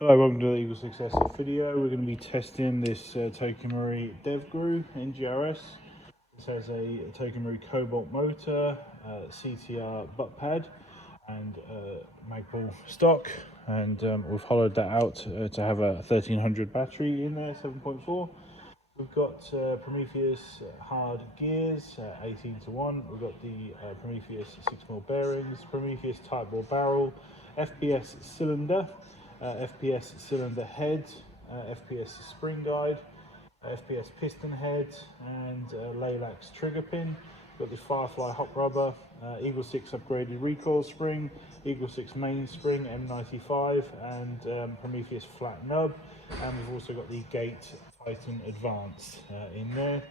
Hello, welcome to the EagleSix Airsoft video. We're going to be testing this Devgru NGRS. This has a Tightbore Cobalt motor, CTR Butt Pad, and magpul stock. And we've hollowed that out to have a 1300 battery in there, 7.4. We've got Prometheus hard gears, 18:1. We've got the Prometheus 6mm bearings, Prometheus Tightbore barrel, FPS cylinder, FPS Cylinder Head, FPS Spring guide, FPS Piston Head, and Laylax Trigger Pin. We've got the FireFly Hop rubber, EagleSix upgraded Recoil spring, EagleSix main spring M95, and Prometheus Flat Nub. And we've also got the Gate Titan Advanced in there.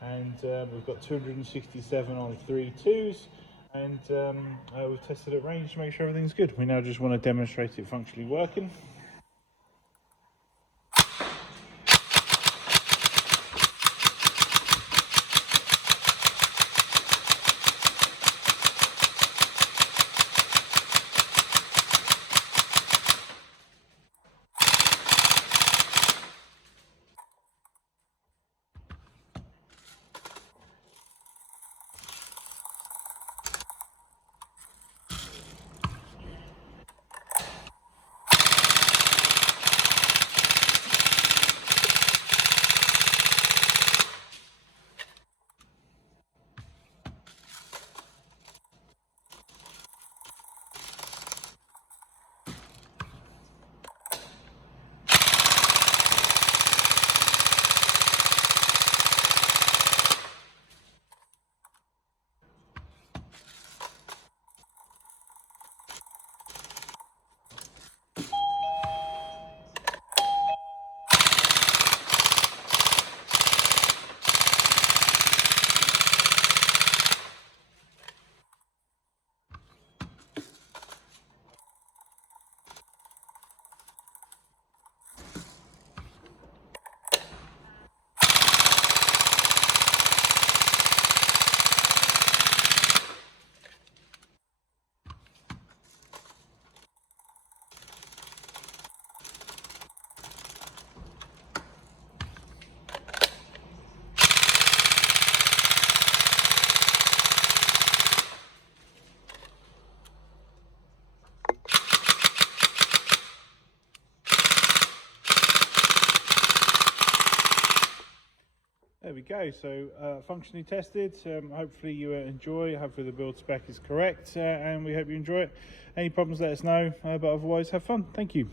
And we've got 267 on 3.2s. And we've tested at range to make sure everything's good. We now just want to demonstrate it functionally working. There we go, so functionally tested. Hopefully you enjoy, hopefully the build spec is correct, and we hope you enjoy it. Any problems, let us know, but otherwise have fun. Thank you.